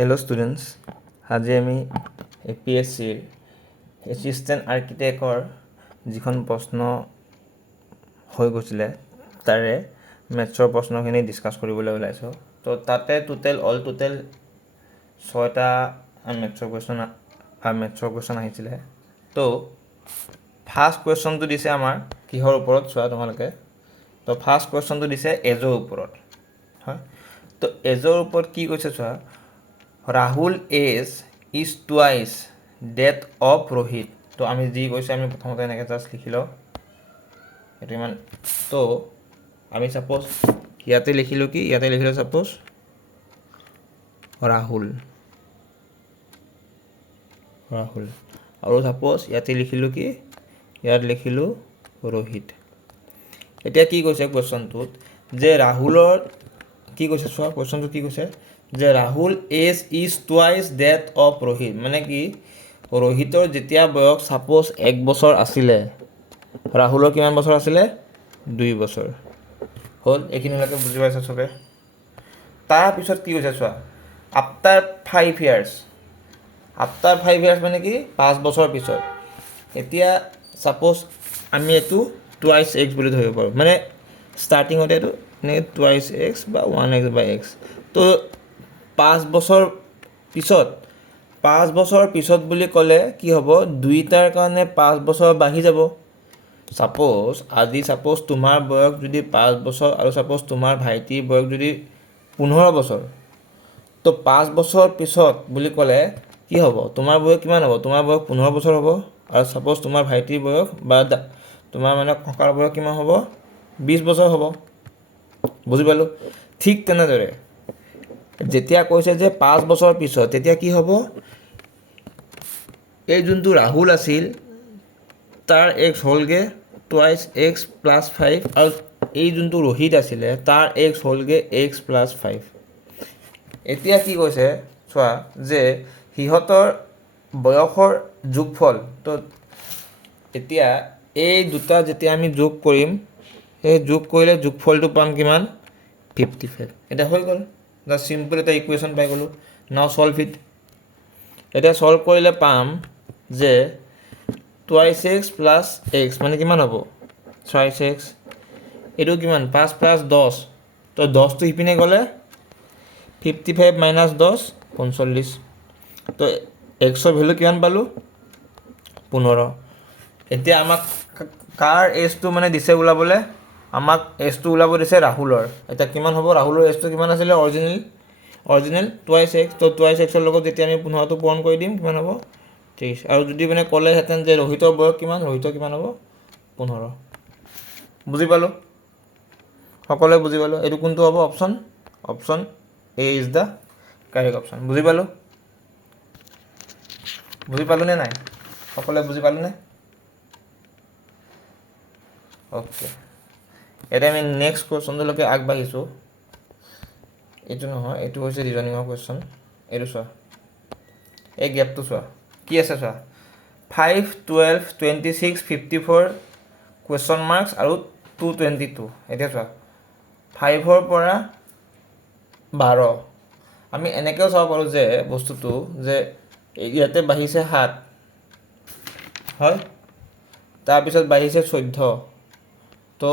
Hello' students, আজি আমি APSCৰ assistant আৰ্কিটেক্টৰ যিখন প্ৰশ্ন হৈ গৈছিলে তাৰে মেথছৰ প্ৰশ্নখিনি ডিছকাছ কৰিবলৈ ওলাইছোঁ। তো তাতে টোটেল 6টা মেথছৰ কুৱেশ্যন আহিছিলে। তো ফাৰ্ষ্ট কুৱেশ্যনটো দিছে আমাৰ কিহৰ ওপৰত চোৱা তোমালোকে। তো ফাৰ্ষ্ট কুৱেশ্যনটো দিছে এজৰ ওপৰত, হয়। তো এজৰ ওপৰত কি কৈছে চোৱা, Rahul age is twice that of Rohit. তো আমি যি কৈছে আমি প্ৰথমতে এনেকৈ জাষ্ট লিখি লওঁ এইটো ইমান। তো আমি ছাপ'জ ইয়াতে লিখিলোঁ ছাপ'জ ৰাহুল আৰু ছাপ'জ ইয়াতে লিখিলোঁ ইয়াত লিখিলোঁ ৰোহিত। এতিয়া কি কৈছে কুৱেশ্যনটোত যে ৰাহুলৰ কি কৈছে চোৱা, কুৱেশ্যনটো কি কৈছে যে Rahul age is twice that of Rohit, মানে কি ৰোহিতৰ যেতিয়া বয়স ছাপ'জ 1 বছৰ আছিলে, ৰাহুলৰ কিমান বছৰ আছিলে 2 বছৰ হ'ল। এইখিনিলৈকে বুজি পাইছে চবে। তাৰপিছত কি কৈছে চোৱা, আফটাৰ 5 ইয়াৰ্ছ মানে কি 5 বছৰ পিছত। এতিয়া ছাপ'জ আমি এইটো টুৱাইচ এক্স বুলি ধৰিব পাৰোঁ, মানে ষ্টাৰ্টিঙতে এইটো এনেকৈ টুৱাইচ এক্স বা 1x/x। তো 5 বছৰ পিছত বুলি ক'লে কি হ'ব, দুইটাৰ কাৰণে 5 বছৰ বাঢ়ি যাব। ছাপ'জ তোমাৰ বয়স যদি 5 বছৰ আৰু ছাপ'জ তোমাৰ ভাইটিৰ বয়স যদি 15 বছৰ, তো 5 বছৰ পিছত বুলি ক'লে কি হ'ব, তোমাৰ বয়স কিমান হ'ব, তোমাৰ বয়স 15 বছৰ হ'ব। আৰু ছাপ'জ তোমাৰ ভাইটিৰ বয়স বা তোমাৰ মানে ককাৰ বয়স কিমান হ'ব, 20 বছৰ হ'ব। বুজি পালোঁ। ঠিক তেনেদৰে যেতিয়া কৈছে যে 5 বছৰ পিছত, তেতিয়া কি হ'ব, এই যোনটো ৰাহুল আছিল তাৰ এক্স হ'লগৈ টুৱাইচ এক্স প্লাছ 5, আৰু এই যোনটো ৰোহিত আছিলে তাৰ এক্স হ'লগৈ এক্স প্লাছ 5। এতিয়া কি কৈছে চোৱা যে সিহঁতৰ বয়সৰ যোগফল। তো এতিয়া এই দুটা যেতিয়া আমি যোগ কৰিম, সেই যোগ কৰিলে যোগফলটো পাম কিমান 55। এতিয়া হৈ গ'ল, জাষ্ট চিম্পল এটা ইকুৱেশ্যন পাই গ'লোঁ। নাও ছল্ভ ইট। এতিয়া ছল্ভ কৰিলে পাম যে টুৱাইচ এক্স প্লাছ এক্স মানে কিমান হ'ব, থ্ৰাইচ এক্স। এইটো কিমান 5 + 10, তো 10টো ইপিনে গ'লে 55 - 10 45। তো এক্সৰ ভেলু কিমান পালোঁ 15। এতিয়া আমাক কাৰ এজটো মানে দিছে ওলাবলৈ, আমাক এজটো ওলাব দিছে ৰাহুলৰ। এতিয়া কিমান হ'ব, ৰাহুলৰ এজটো কিমান আছিলে অৰিজিনেল টুৱাইচ এক্স। তো টুৱাইচ এক্সৰ লগত যেতিয়া আমি 15টো পূৰণ কৰি দিম কিমান হ'ব 30। আৰু যদি মানে ক'লেহেঁতেন যে ৰোহিতৰ বয়স কিমান, ৰোহিতৰ কিমান হ'ব 15। বুজি পালোঁ, সকলোৱে বুজি পালোঁ। এইটো কোনটো হ'ব option A is the correct option. বুজি পালোঁনে নাই, সকলোৱে বুজি পালোঁনে? অ'কে, এতিয়া আমি নেক্সট কুৱেশ্যনটোলৈকে আগবাঢ়িছোঁ। এইটো নহয়, এইটো হৈছে ৰিজনিঙৰ কুৱেশ্যন। এইটো চোৱা, এই গেপটো চোৱা কি আছে চোৱা, 5, 12, 26, 54 কুৱেশ্যন মাৰ্কছ আৰু 222। এতিয়া চোৱা 5ৰ পৰা 12 আমি এনেকৈও চাব পাৰোঁ যে বস্তুটো যে ইয়াতে বাঢ়িছে 7, হয়, তাৰপিছত বাঢ়িছে 14। তো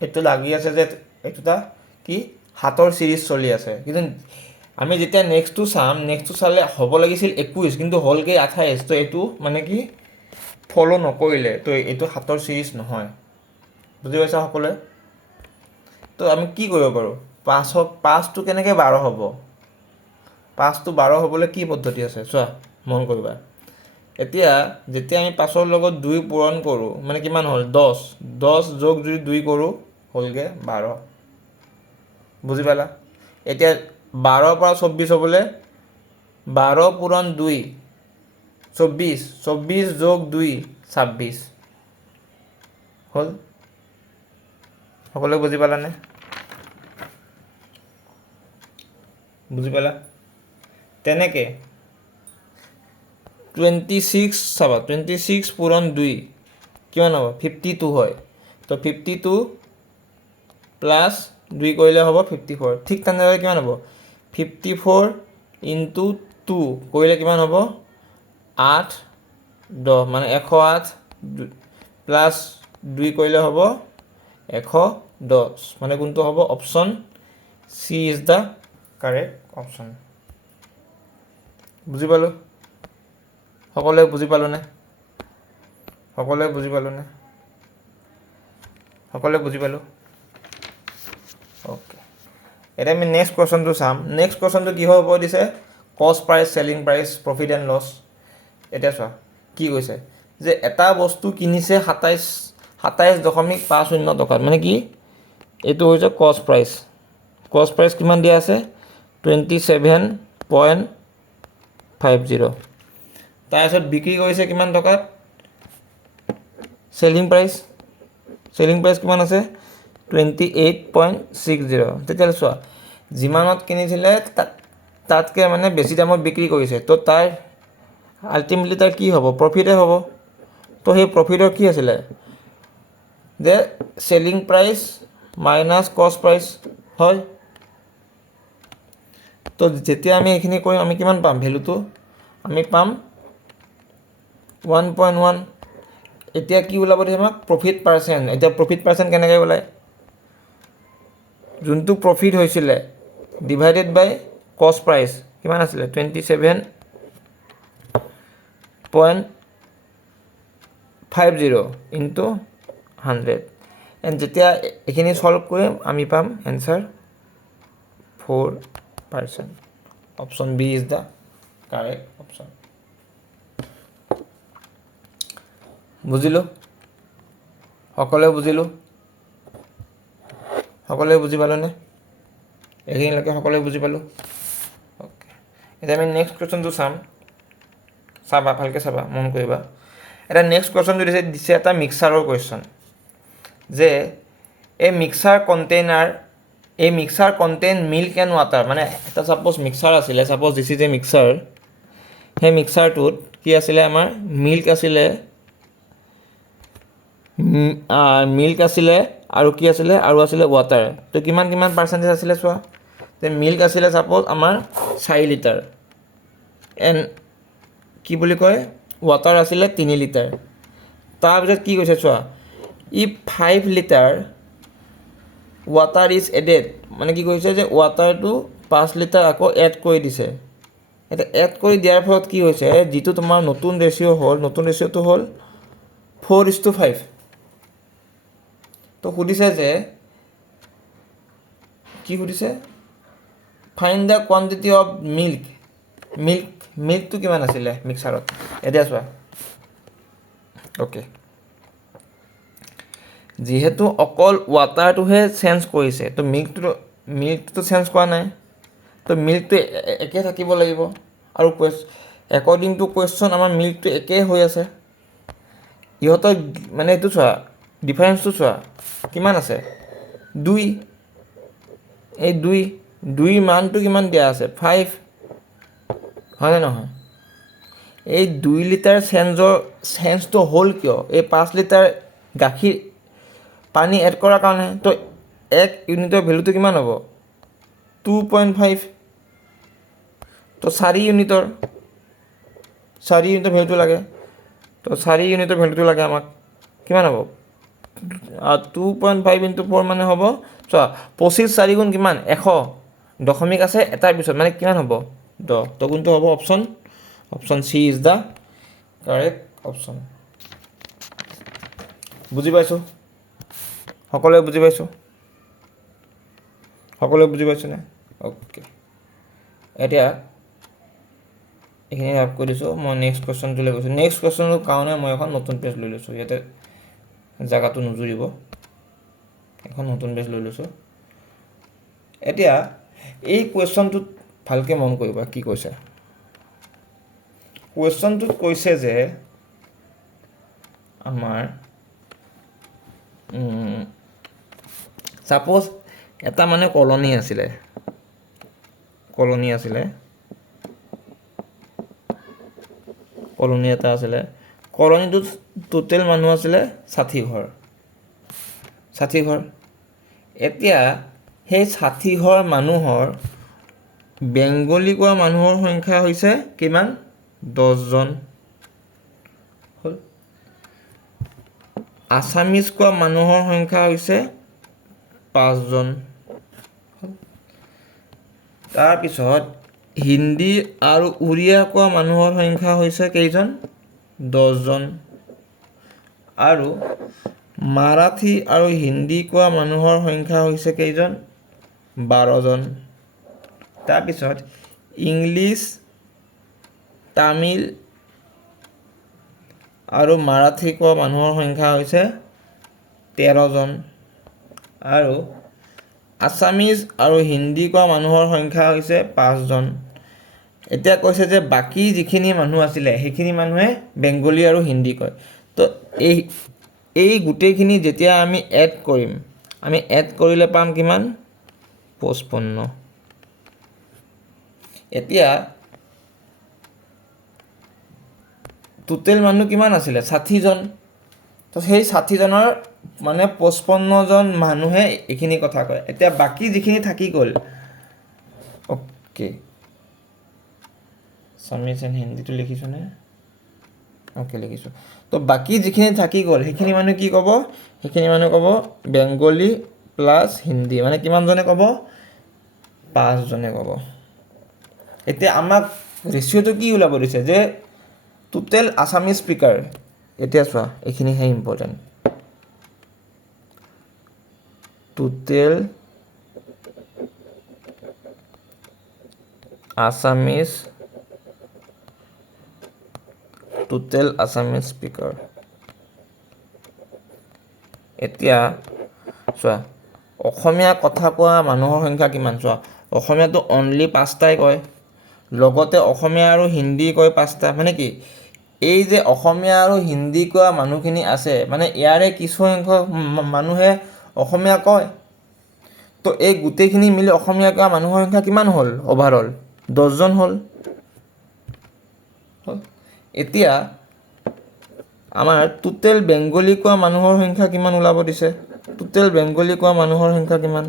এইটো লাগি আছে যে এইটোটা কি 7ৰ ছিৰিজ চলি আছে। কিন্তু আমি যেতিয়া নেক্সটটো চালে হ'ব লাগিছিল 21, কিন্তু হ'লগৈ 28। তো এইটো মানে কি ফ'ল' নকৰিলে, তো এইটো 7ৰ ছিৰিজ নহয়। বুজি পাইছা সকলোৱে? তো আমি কি কৰিব পাৰোঁ, 5টো কেনেকৈ 12 হ'ব, 5টো 12 হ'বলৈ কি পদ্ধতি আছে চোৱা, মন কৰিবা। এতিয়া যেতিয়া আমি 5ৰ লগত 2 পূৰণ কৰোঁ মানে কিমান হ'ল 10 যোগ যদি 2 কৰোঁ হ'লগৈ 12। বুজি পালা? এতিয়া 12ৰ পৰা 24 হ'বলৈ 12 পূৰণ 2 24 যোগ 2 26 হ'ল। সকলোৱে বুজি পালানে? বুজি পালা? তেনেকৈ 26 চাবা, 26 পূৰণ 2 কিমান হ'ব 52 হয়। তো 52 প্লাছ 2 কৰিলে হ'ব 54। ঠিক তেনেদৰে কিমান হ'ব 54 ইনটু 2 কৰিলে কিমান হ'ব 8 10 মানে 108 প্লাছ 2 কৰিলে হ'ব 110 মানে কোনটো হ'ব option C is the correct option বুজি পালোঁ সকলোৱে বুজি পালোঁনে সকলোৱে বুজি পালোঁনে সকলোৱে বুজি পালোঁ অ'কে এতিয়া আমি নেক্সট কুৱেশ্যনটো চাম নেক্সট কুৱেশ্যনটো কি হ'ব দিছে cost price selling price profit and loss এতিয়া চোৱা কি কৈছে যে এটা বস্তু কিনিছে 27.50 টকাত মানে কি এইটো হৈছে কষ্ট প্ৰাইচ কিমান দিয়া আছে 27.50 তাৰপিছত বিক্ৰী কৰিছে কিমান টকাত চেলিং প্ৰাইচ কিমান আছে 28.60 তেতিয়াহ'লে চোৱা যিমানত কিনিছিলে তাতকৈ মানে বেছি দামত বিক্ৰী কৰিছে তো তাৰ আল্টিমেটলি তাৰ কি হ'ব প্ৰফিটে হ'ব তো সেই প্ৰফিটৰ কি আছিলে যে চেলিং প্ৰাইচ মাইনাছ কষ্ট প্ৰাইচ হয় তো যেতিয়া আমি এইখিনি কৰিম আমি কিমান পাম ভেলুটো আমি পাম 1.1 এতিয়া কি ওলাব দিছে আমাক প্ৰফিট পাৰ্চেণ্ট এতিয়া প্ৰফিট পাৰ্চেণ্ট কেনেকৈ ওলায় যোনটো প্ৰফিট হৈছিলে ডিভাইডেড বাই কষ্ট প্ৰাইচ কিমান আছিলে 27.50 ইনটু 100 এণ্ড যেতিয়া এইখিনি সলভ কৰিম আমি পাম answer 4% option B is the correct option বুজিলোঁ সকলোৱে বুজি পালোঁনে এইখিনিলৈকে সকলোৱে বুজি পালোঁ অ'কে এতিয়া আমি নেক্সট কুৱেশ্যনটো চাবা ভালকৈ চাবা মন কৰিবা এটা নেক্সট কুৱেশ্যনটো দিছে এটা মিক্সাৰৰ কুৱেশ্যন যে এই mixer contain milk and water মানে এটা ছাপ'জ মিক্সাৰ আছিলে suppose this is a mixer সেই মিক্সাৰটোত কি আছিলে আমাৰ মিল্ক আছিলে আৰু কি আছিলে আৰু আছিলে ৱাটাৰ তো কিমান পাৰ্চেণ্টেজ আছিলে চোৱা যে মিল্ক আছিলে ছাপ'জ আমাৰ 4 লিটাৰ এণ্ড কি বুলি কয় ৱাটাৰ আছিলে 3 লিটাৰ তাৰপিছত কি কৈছে চোৱা if 5 litre water is added মানে কি কৈছে যে ৱাটাৰটো 5 লিটাৰ আকৌ এড কৰি দিছে এতিয়া এড কৰি দিয়াৰ ফলত কি হৈছে যিটো তোমাৰ নতুন ৰেচিঅ'টো হ'ল 4:5 তো সুধিছে যে কি সুধিছে ফাইণ্ড দ্য কোৱান্টিটি অফ মিল্কটো কিমান আছিলে মিক্সাৰত এতিয়া চোৱা অ'কে যিহেতু অকল ৱাটাৰটোহে চেঞ্জ কৰিছে তো মিল্কটোতো চেঞ্জ কৰা নাই তো মিল্কটো একে থাকিব লাগিব আৰু একৰ্ডিং টু কুৱেশ্যন আমাৰ মিল্কটো একেই হৈ আছে ইহঁতৰ মানে এইটো চোৱা ডিফাৰেঞ্চটো চোৱা কিমান আছে 2 এই 2 মানটো কিমান দিয়া আছে 5 হয়নে নহয় এই 2 লিটাৰ চেঞ্জটো হ'ল কিয় এই 5 লিটাৰ গাখীৰ পানী এড কৰাৰ কাৰণে তো 1 ইউনিটৰ ভেলুটো কিমান হ'ব 2.5 তো 4 ইউনিটৰ ভেলুটো লাগে তো 4 ইউনিটৰ ভেলুটো লাগে আমাক কিমান হ'ব 2.5 ইনটু 4 মানে হ'ব চোৱা 25 4 গুণ কিমান 100 দশমিক আছে এটাৰ পিছত মানে কিমান হ'ব 10 তো কোনটো হ'ব option C is the correct option বুজি পাইছোঁ সকলোৱে বুজি পাইছোনে অ'কে এতিয়া এইখিনি আপ কৰি দিছোঁ মই নেক্সট কুৱেশ্যনটোলৈ গৈছোঁ নেক্সট কুৱেশ্যনটোৰ কাৰণে মই এখন নতুন পেজ লৈ লৈছোঁ ইয়াতে জেগাটো নুজুৰিব এখন নতুন পেজ লৈ লৈছোঁ এতিয়া এই কুৱেশ্যনটোত ভালকৈ মন কৰিবা কি কৈছে কুৱেশ্যনটোত কৈছে যে আমাৰ ছাপ'জ এটা মানে কলনী আছিলে কলনীটোত টোটেল মানুহ আছিলে 60 ঘৰ এতিয়া সেই 60 ঘৰ মানুহৰ বেংগলী কোৱা মানুহৰ সংখ্যা হৈছে কিমান 10 জন হ'ল আছামিজ কোৱা মানুহৰ সংখ্যা হৈছে 5 জন তাৰ পিছত হিন্দী আৰু উৰিয়া কোৱা মানুহৰ সংখ্যা হৈছে কেইজন 10 জন আৰু মাৰাঠী আৰু হিন্দী কোৱা মানুহৰ সংখ্যা হৈছে কেইজন 12 জন তাৰ পিছত ইংলিছ তামিল আৰু মাৰাঠী কোৱা মানুহৰ সংখ্যা হৈছে 13 জন আৰু আছামিজ আৰু হিন্দী কোৱা মানুহৰ সংখ্যা হৈছে 5 জন এতিয়া কৈছে যে বাকি যিখিনি মানুহ আছিলে সেইখিনি মানুহে বেংগলী আৰু হিন্দী কয় তো এই গোটেইখিনি যেতিয়া আমি এড কৰিম আমি এড কৰিলে পাম কিমান 55 এতিয়া টোটেল মানুহ কিমান আছিলে 60 জন তো সেই 60 জনৰ মানে 55 জন মানুহে এইখিনি কথা কয় এতিয়া বাকি যিখিনি থাকি গ'ল ওকে আছামিজ এণ্ড হিন্দীটো লিখিছোনে ওকে লিখিছোঁ তো বাকি যিখিনি থাকি গ'ল সেইখিনি মানুহ কি ক'ব সেইখিনি মানুহ ক'ব বেংগলী প্লাছ হিন্দী মানে কিমান জনে ক'ব 5 জনে ক'ব এতিয়া আমাক ৰেচিঅ'টো কি ওলাব দিছে যে টোটেল আছামিজ স্পিকাৰ এতিয়া চোৱা এইখিনিহে ইম্পৰ্টেণ্ট টোটেল আছামিজ স্পিকাৰ এতিয়া চোৱা অসমীয়া কথা কোৱা মানুহৰ সংখ্যা কিমান চোৱা অসমীয়াটো অনলি 5টাই কয় লগতে অসমীয়া আৰু হিন্দী কয় 5টা মানে কি এই যে অসমীয়া আৰু হিন্দী কোৱা মানুহখিনি আছে মানে ইয়াৰে কিছু সংখ্যক মানুহে অসমীয়া কয় তো এই গোটেইখিনি মিলি অসমীয়া কোৱা মানুহৰ সংখ্যা কিমান হ'ল অভাৰঅল 10 জন হ'ল এতিয়া আমাৰ টোটেল বেংগলী কোৱা মানুহৰ সংখ্যা কিমান ওলাব দিছে টোটেল বেংগলী কোৱা মানুহৰ সংখ্যা কিমান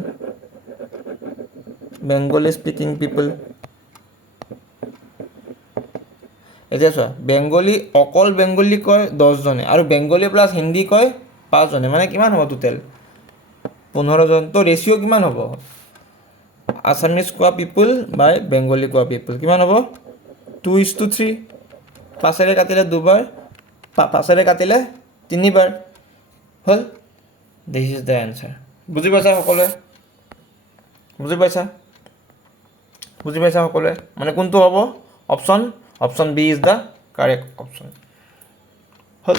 বেংগলী স্পিকিং পিপল এতিয়া চোৱা বেংগলী অকল বেংগলী কয় 10 জনে আৰু বেংগলী প্লাছ হিন্দী কয় 5 জনে মানে কিমান হ'ব টোটেল 15 জন তো ৰেচিঅ' কিমান হ'ব আছামিজ কোৱা পিপল বাই বেংগলী কোৱা পিপল কিমান হ'ব 2:3 5ৰে কাটিলে 2বাৰ 5ৰে কাটিলে 3বাৰ হ'ল দিছ ইজ দ্য এনচাৰ বুজি পাইছা সকলোৱে সকলোৱে মানে কোনটো হ'ব option B is the correct option হ'ল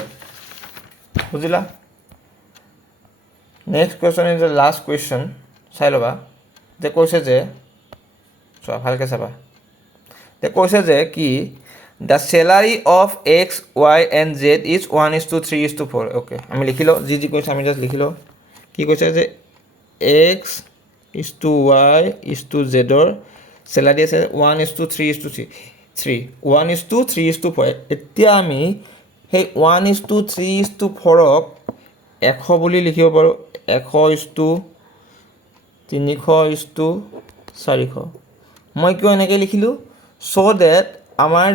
বুজিলা next question is the last question চাই ল'বা যে কৈছে যে চোৱা ভালকৈ চাবা যে কৈছে যে কি the salary of x Y and Z is 1:3:4 okay আমি লিখি লওঁ যি কৈছে আমি জাষ্ট লিখি লওঁ কি কৈছে যে এক্স ৱাই জেডৰ চেলাৰী আছে 1:3:4 এতিয়া আমি সেই 1:3:4ক 100 বুলি লিখিব পাৰোঁ 100:300:400 মই কিয় এনেকৈ লিখিলোঁ ছ' ডেট আমাৰ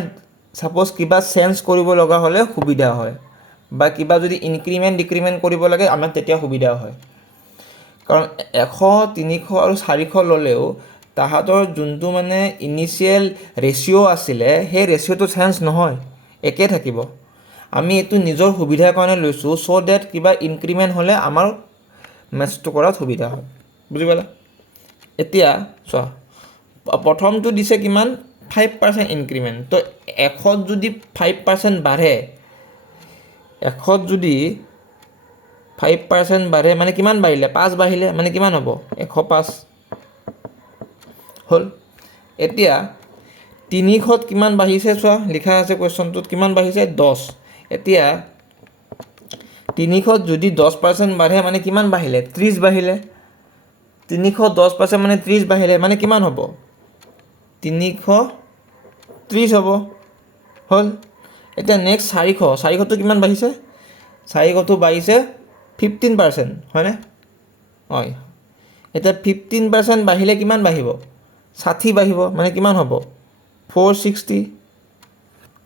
ছাপ'জ কিবা চেঞ্জ কৰিব লগা হ'লে সুবিধা হয় বা কিবা যদি ইনক্ৰিমেণ্ট ডিক্ৰিমেণ্ট কৰিব লাগে আমাৰ তেতিয়া সুবিধা হয় কাৰণ 100 300 আৰু 400 ল'লেও তাহাঁতৰ যোনটো মানে ইনিচিয়েল ৰেচিঅ' আছিলে সেই ৰেচিঅ'টো চেঞ্জ নহয় একে থাকিব আমি এইটো নিজৰ সুবিধাৰ কাৰণে লৈছোঁ ছ' ডেট কিবা ইনক্ৰিমেণ্ট হ'লে আমাৰ মেথছটো কৰাত সুবিধা হয় বুজি পালা এতিয়া চোৱা প্ৰথমটো দিছে কিমান 5% ইনক্ৰিমেণ্ট তো 100 যদি 5% বাঢ়ে 100 যদি 5% বাঢ়ে মানে কিমান বাঢ়িলে 5 বাঢ়িলে মানে কিমান হ'ব 105 হ'ল এতিয়া 300ত কিমান বাঢ়িছে চোৱা লিখা আছে কুৱেশ্যনটোত কিমান বাঢ়িছে 10 এতিয়া 300ত যদি 10% বাঢ়ে মানে কিমান বাঢ়িলে 30 বাঢ়িলে 300 10% মানে 30 বাঢ়িলে মানে কিমান হ'ব 330 হ'ব হ'ল এতিয়া নেক্সট 400টো কিমান বাঢ়িছে 400টো বাঢ়িছে 15% হয়নে হয় এতিয়া 15% বাঢ়িলে কিমান বাঢ়িব 60 বাঢ়িব মানে কিমান হ'ব 460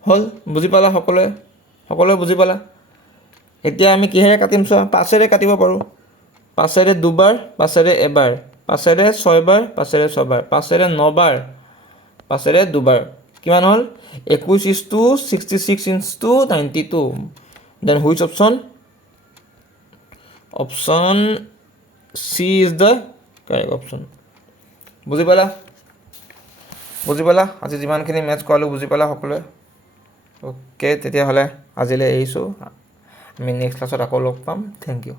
হ'ল বুজি পালা সকলোৱে বুজি পালা এতিয়া আমি কিহেৰে কাটিম চোৱা 5ৰে কাটিব পাৰোঁ 5ৰে দুবাৰ 5ৰে এবাৰ 5ৰে 6বাৰ 5ৰে 6বাৰ 5ৰে 9বাৰ 5ৰে দুবাৰ কিমান হ'ল 21 is to 66 is to 92 then which option C is the correct option বুজি পালা আজি যিমানখিনি মেথছ কৰালোঁ বুজি পালা সকলোৱে ওকে তেতিয়াহ'লে আজিলৈ এৰিছোঁ আমি নেক্সট ক্লাছত আকৌ লগ পাম থেংক ইউ